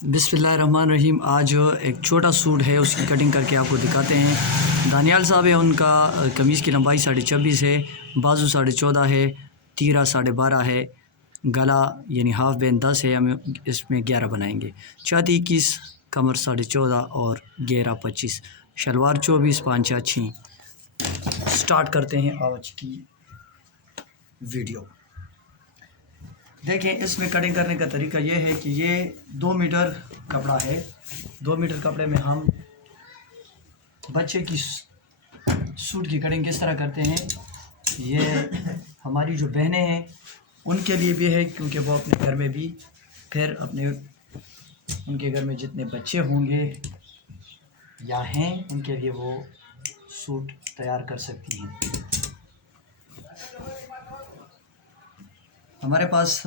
बिस्मिल्लाहिर्रहमानिर्रहीम। आज एक छोटा सूट है, उसकी कटिंग करके आपको दिखाते हैं। दानियाल साहब है, उनका कमीज़ की लंबाई 26.5 है, बाजू 14.5 है, तीरा 12.5 है, गला यानी हाफ बेन 10 है। हम इसमें 11 बनाएंगे। छाती 21, कमर 14.5 और घेरा 25, शलवार 24, पांचा 6। स्टार्ट करते हैं आज की वीडियो। देखें, इसमें कटिंग करने का तरीका ये है कि ये 2 मीटर कपड़ा है। 2 मीटर कपड़े में हम बच्चे की सूट की कटिंग किस तरह करते हैं, ये हमारी जो बहनें हैं उनके लिए भी है, क्योंकि वो अपने घर में भी फिर उनके घर में जितने बच्चे होंगे या हैं उनके लिए वो सूट तैयार कर सकती हैं। हमारे पास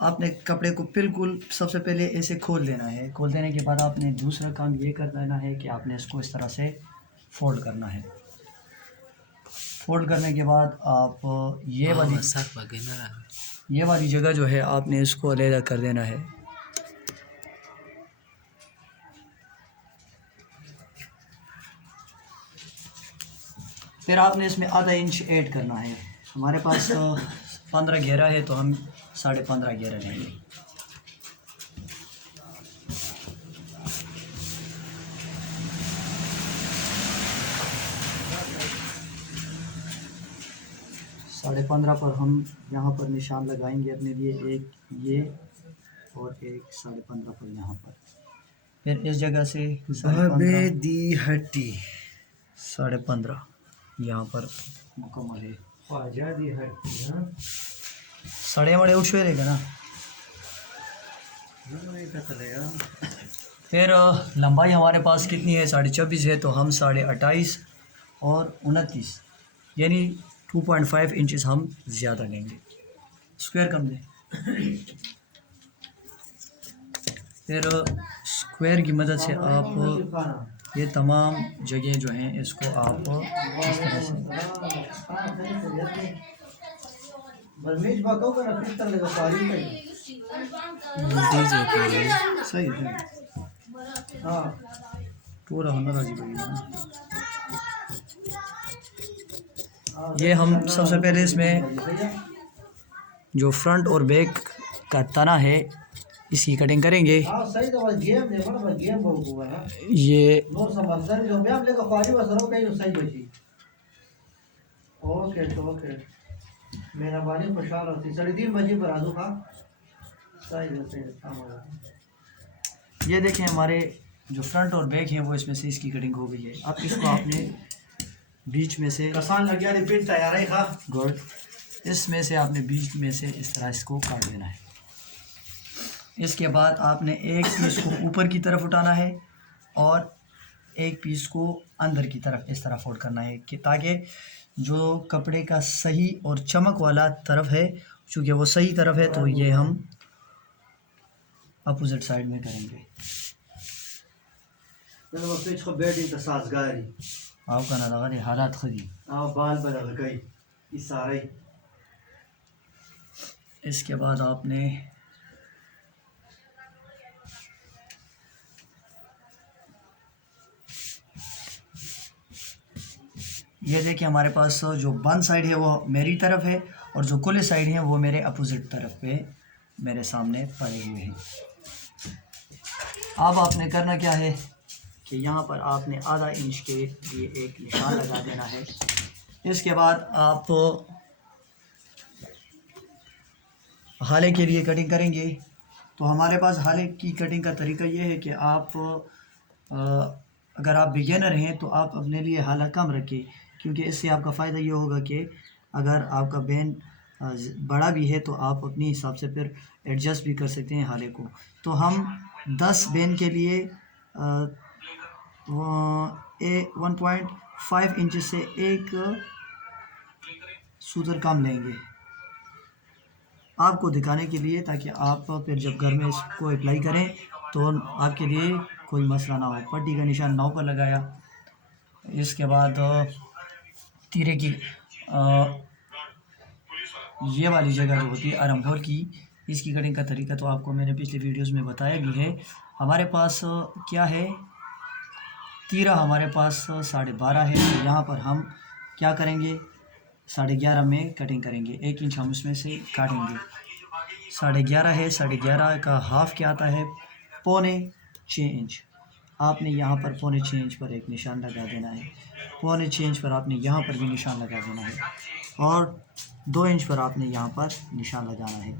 आपने कपड़े को बिल्कुल सबसे पहले ऐसे खोल देना है। खोल देने के बाद आपने दूसरा काम ये कर देना है कि आपने इसको इस तरह से फोल्ड करना है। फोल्ड करने के बाद आप ये वाली जगह जो है आपने इसको अलग कर देना है। फिर आपने इसमें आधा इंच ऐड करना है। हमारे पास 15 घेरा है, तो हम 15.5 घेरा लेंगे। साढ़े 15 पर हम यहाँ पर निशान लगाएंगे अपने लिए, एक ये और एक 15.5 पर यहाँ पर। फिर इस जगह से 15.5 यहाँ पर मुकम्मल है। साढ़े बड़े उठे रहेगा ना। फिर लंबाई हमारे पास कितनी है, 26.5 है, तो हम 28.5 और 29 यानी 2.5 इंचेस हम ज़्यादा लेंगे। स्क्वायर कम दें। फिर स्क्वायर की मदद से आप ये तमाम जगह जो हैं इसको आप इस तरह से सही है पूरा होना ये हम सबसे पहले इसमें जो फ्रंट और बैक का तना है इसकी कटिंग करेंगे। ये ये देखें, हमारे जो फ्रंट और बैक हैं वो इसमें से इसकी कटिंग हो गई है। अब इसको आपने बीच में से गुड, इसमें से आपने बीच में से इस तरह इसको काट देना है। इसके बाद आपने एक पीस को ऊपर की तरफ उठाना है और एक पीस को अंदर की तरफ इस तरह फोल्ड करना है, कि ताकि जो कपड़े का सही और चमक वाला तरफ है, चूँकि वो सही तरफ है, तो ये हम अपोजिट साइड में करेंगे। आपका ना लगा हालात खरी इसके बाद आपने ये देखिए, हमारे पास जो बंद साइड है वो मेरी तरफ है और जो खुले साइड है वो मेरे अपोजिट तरफ पे मेरे सामने पड़े हुए हैं। अब आपने करना क्या है कि यहाँ पर आपने आधा इंच के लिए एक निशान लगा देना है। इसके बाद आप हाले के लिए कटिंग करेंगे। तो हमारे पास हाले की कटिंग का तरीका ये है कि आप अगर आप बिगिनर हैं तो आप अपने लिए हाला कम रखें, क्योंकि इससे आपका फ़ायदा ये होगा कि अगर आपका बेन बड़ा भी है तो आप अपने हिसाब से फिर एडजस्ट भी कर सकते हैं हाले को। तो हम 10 बेन के लिए 1.5 इंच से एक सूत्र कम लेंगे आपको दिखाने के लिए, ताकि आप फिर जब घर में इसको अप्लाई करें तो आपके लिए कोई मसला ना हो। पट्टी का निशान 9 पर लगाया। इसके बाद तीरे की ये वाली जगह जो होती है आरम होल की, इसकी कटिंग का तरीका तो आपको मैंने पिछले वीडियोस में बताया भी है। हमारे पास क्या है, तीरा हमारे पास 12.5 है, तो यहाँ पर हम क्या करेंगे, 11.5 में कटिंग करेंगे। 1 इंच हम उसमें से काटेंगे। 11.5 है, 11.5 का हाफ क्या आता है, 6.25 इंच। आपने यहाँ पर 6.25 इंच पर एक निशान लगा देना है। 6.25 इंच पर आपने यहाँ पर भी निशान लगा देना है, और 2 इंच पर आपने यहाँ पर निशान लगाना है।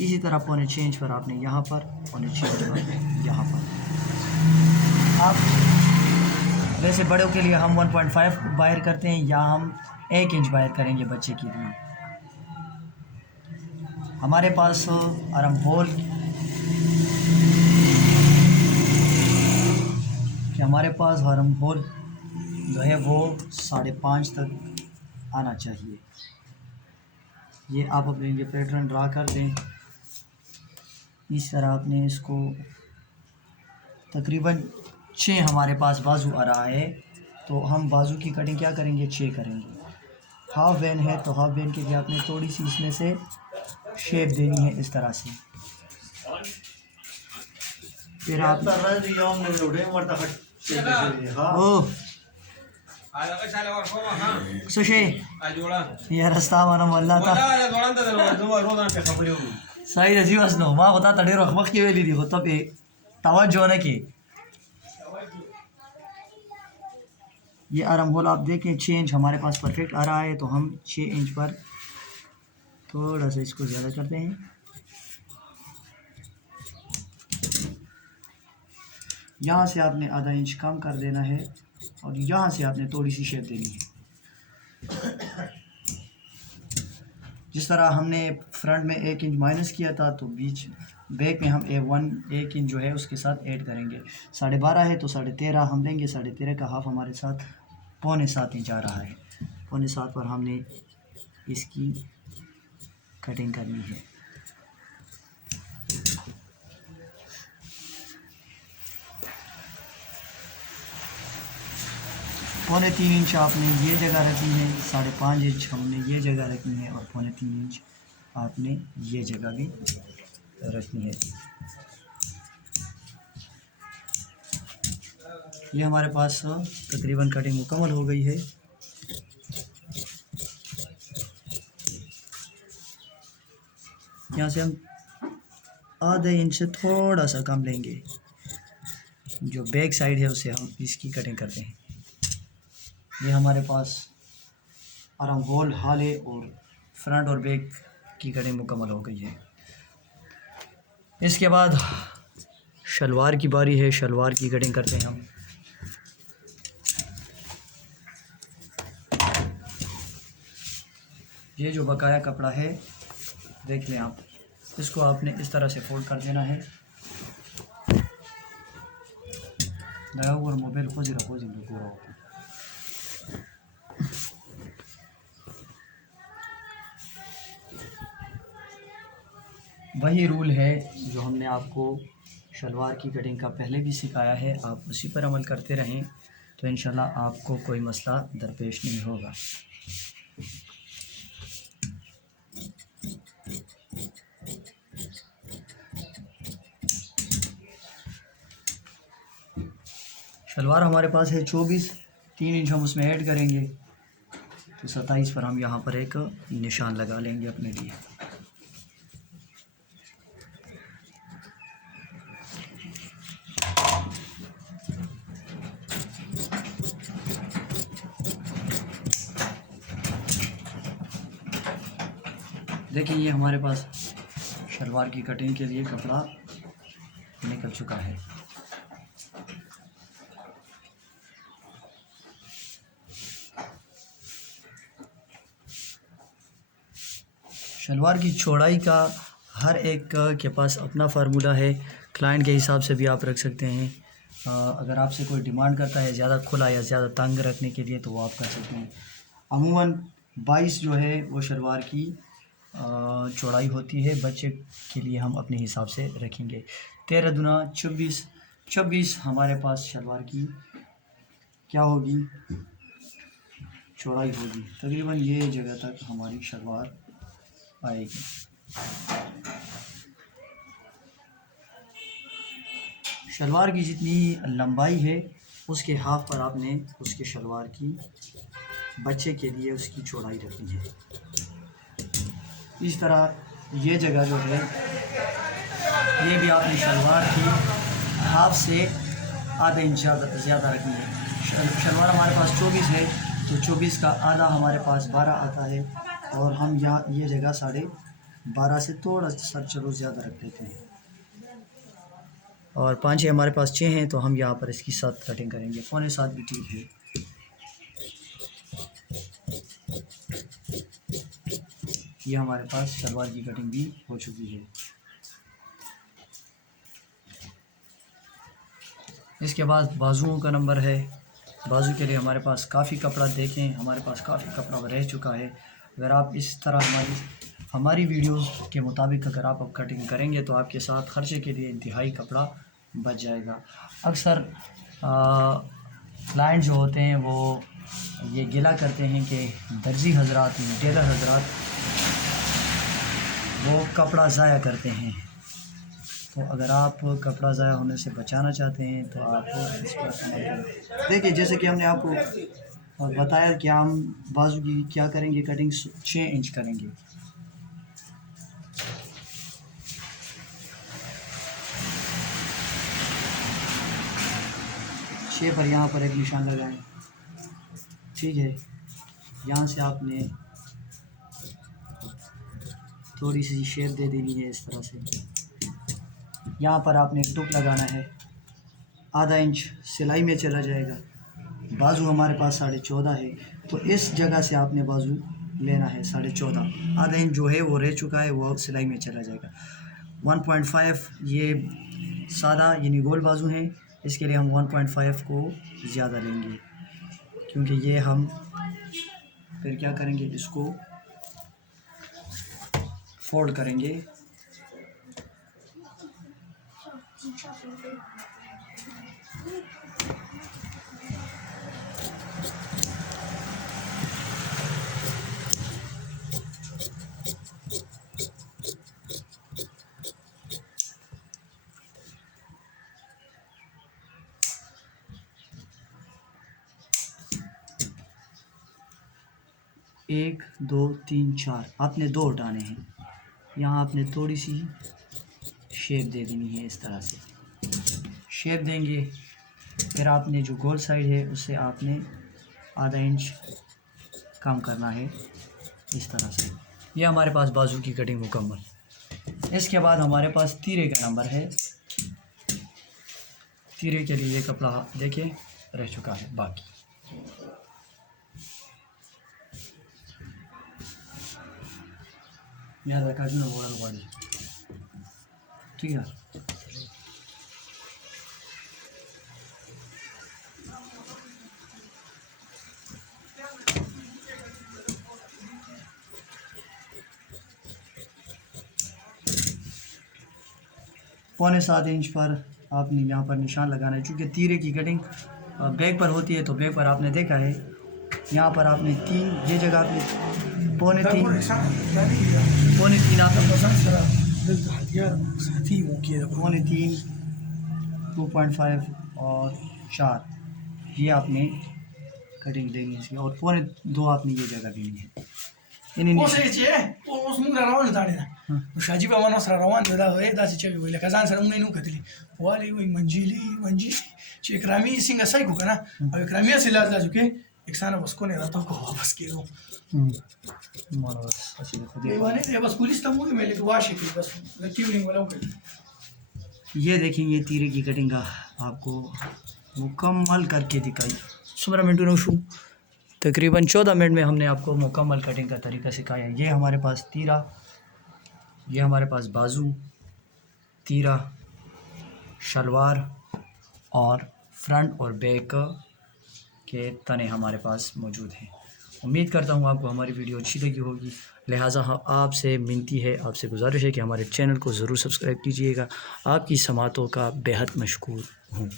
इसी तरह 6.25 इंच पर आपने यहाँ पर, 6.25 इंच पर यहाँ पर। आप वैसे बड़ों के लिए हम 1.5 बाहर करते हैं, या हम 1 इंच बाहर करेंगे बच्चे के लिए। हमारे पास आर्म होल जो है वो 5.5 तक आना चाहिए। ये आप अपने लिए पैटर्न ड्रा कर दें। इस तरह आपने इसको तकरीबन 6 हमारे पास बाजू आ रहा है, तो हम बाजू की कटिंग क्या करेंगे, 6 करेंगे। हाफ वैन है तो हाफ वैन के लिए आपने थोड़ी सी इसमें से शेप देनी है इस तरह से। फिर आप ये रास्ता माना मोल्ला था सही है जीवस नो माँ बता तड़े रोक मख की वेली दी होता पे तवज्जो न की। ये आर्म होल आप देखें 6 इंच हमारे पास परफेक्ट आ रहा है, तो हम 6 इंच पर थोड़ा सा इसको ज़्यादा करते हैं। यहाँ से आपने आधा इंच कम कर देना है, और यहाँ से आपने थोड़ी सी शेप देनी है। जिस तरह हमने फ्रंट में 1 इंच माइनस किया था, तो बीच बैक में हम 1 इंच जो है उसके साथ ऐड करेंगे। 12.5 है तो 13.5 हम लेंगे। 13.5 का हाफ हमारे साथ 6.25 इंच आ रहा है। 6.25 पर हमने इसकी कटिंग करनी है। पौने 3 इंच आपने ये जगह रखनी है, 5.5 इंच हमने ये जगह रखनी है, और 3.25 इंच आपने ये जगह भी रखनी है। ये हमारे पास तकरीबन कटिंग मुकम्मल हो गई है। यहाँ से हम आधे इंच से थोड़ा सा कम लेंगे, जो बैक साइड है उसे हम इसकी कटिंग करते हैं। ये हमारे पास आर्म होल हाल है, और फ्रंट और बैक की कटिंग मुकम्मल हो गई है। इसके बाद शलवार की बारी है। शलवार की कटिंग करते हैं हम। ये जो बकाया कपड़ा है देख लें आप, इसको आपने इस तरह से फोल्ड कर देना है। नया और मोबाइल खोज रखो जिंदगी वही रूल है जो हमने आपको शलवार की कटिंग का पहले भी सिखाया है। आप उसी पर अमल करते रहें तो इंशाल्लाह आपको कोई मसला दरपेश नहीं होगा। शलवार हमारे पास है 24, 3 इंच हम उसमें ऐड करेंगे, तो 27 पर हम यहाँ पर एक निशान लगा लेंगे अपने लिए। देखिए ये हमारे पास शलवार की कटिंग के लिए कपड़ा निकल चुका है। शलवार की चौड़ाई का हर एक के पास अपना फार्मूला है। क्लाइंट के हिसाब से भी आप रख सकते हैं। अगर आपसे कोई डिमांड करता है ज़्यादा खुला या ज़्यादा तंग रखने के लिए तो वो आप कर सकते हैं। अमूमन 22 जो है वो शलवार की चौड़ाई होती है। बच्चे के लिए हम अपने हिसाब से रखेंगे। 13 दूना 24, 26 हमारे पास शलवार की क्या होगी, चौड़ाई होगी। तकरीबन ये जगह तक हमारी शलवार आएगी। शलवार की जितनी लंबाई है उसके हाफ पर आपने उसके शलवार की बच्चे के लिए उसकी चौड़ाई रखनी है। इस तरह ये जगह जो है ये भी आपने शलवार की हाफ से आधा इंच ज़्यादा रखनी है। शलवार हमारे पास 24 है तो 24 का आधा हमारे पास 12 आता है और हम यहाँ ये जगह 12.5 से थोड़ा सा चलो ज़्यादा रख लेते हैं। और 5 हमारे पास 6 हैं तो हम यहाँ पर इसकी 7 कटिंग करेंगे। 6.25 भी ठीक है। ये हमारे पास शलवार की कटिंग भी हो चुकी है। इसके बाद बाजुओं का नंबर है। बाजू के लिए हमारे पास काफ़ी कपड़ा देखें, हमारे पास काफ़ी कपड़ा रह चुका है। अगर आप इस तरह हमारी वीडियोस के मुताबिक अगर आप अब कटिंग करेंगे तो आपके साथ ख़र्चे के लिए इंतहाई कपड़ा बच जाएगा। अक्सर क्लाइंट जो होते हैं वो ये गिला करते हैं कि दर्जी हजरात, टेलर हजरात वो कपड़ा ज़ाया करते हैं। तो अगर आप कपड़ा ज़ाया होने से बचाना चाहते हैं तो आप इस पर अमल करें। देखिए, जैसे कि हमने आपको बताया कि हम बाजू की क्या करेंगे, कटिंग 6 इंच करेंगे। छः पर यहाँ पर एक निशान लगाएं, ठीक है। यहाँ से आपने थोड़ी सी शेप दे देनी है इस तरह से। यहाँ पर आपने एक टुक लगाना है, आधा इंच सिलाई में चला जाएगा। बाजू हमारे पास 14.5 है तो इस जगह से आपने बाजू लेना है 14.5। आधा इंच जो है वो रह चुका है, वो सिलाई में चला जाएगा। 1.5 ये सादा यानी गोल बाजू हैं, इसके लिए हम 1.5 को ज़्यादा लेंगे क्योंकि ये हम फिर क्या करेंगे, इसको फोल्ड करेंगे। एक, दो, तीन, 4 आपने 2 उठाने हैं। यहाँ आपने थोड़ी सी शेप दे देनी है, इस तरह से शेप देंगे। फिर आपने जो गोल साइड है उससे आपने आधा इंच कम करना है इस तरह से। ये हमारे पास बाजू की कटिंग मुकम्मल। इसके बाद हमारे पास तीरे का नंबर है। तीरे के लिए कपड़ा देखिए रह चुका है बाकी। यहाँ रखा बॉडी, ठीक है। पौने 7 इंच पर आपने यहाँ पर निशान लगाना है। चूँकि तीरे की कटिंग बैक पर होती है तो बैक पर आपने देखा है यहाँ पर आपने 3 ये जगह आपने पौने 3 पौने 3 2.5 और 4 ये आपने कटिंग देनी है इसकी, और पौने 2 आपने ये जगह देनी है। शाजी बाबा नसरा रवान दा है दासी चेक वइले कजान सर उन्हें नु कतली वाले वही मंजिली चेकरामी सिंगा सही को ना अब क्रामिया से लाज लाजुके एक साना उसको ने रहता को वापस के दो मानो बस ऐसे खुद ही। ये वाले ये बस पुलिस तब मुझे मिले तो वाश की बस ट्यूनिंग वाला कर। ये देखेंगे तीरे की कटिंग का आपको मुकम्मल करके दिखाई। 15 मिनट नौशू तकरीबन 14 मिनट में हमने आपको मुकम्मल कटिंग का तरीका सिखाया। ये हमारे पास तीरा, ये हमारे पास बाजू, तीरा, शलवार और फ्रंट और बैक के तने हमारे पास मौजूद हैं। उम्मीद करता हूँ आपको हमारी वीडियो अच्छी लगी होगी। लिहाजा आपसे मिनती है, आपसे गुजारिश है कि हमारे चैनल को ज़रूर सब्सक्राइब कीजिएगा। आपकी समातों का बेहद मशकूर हूँ।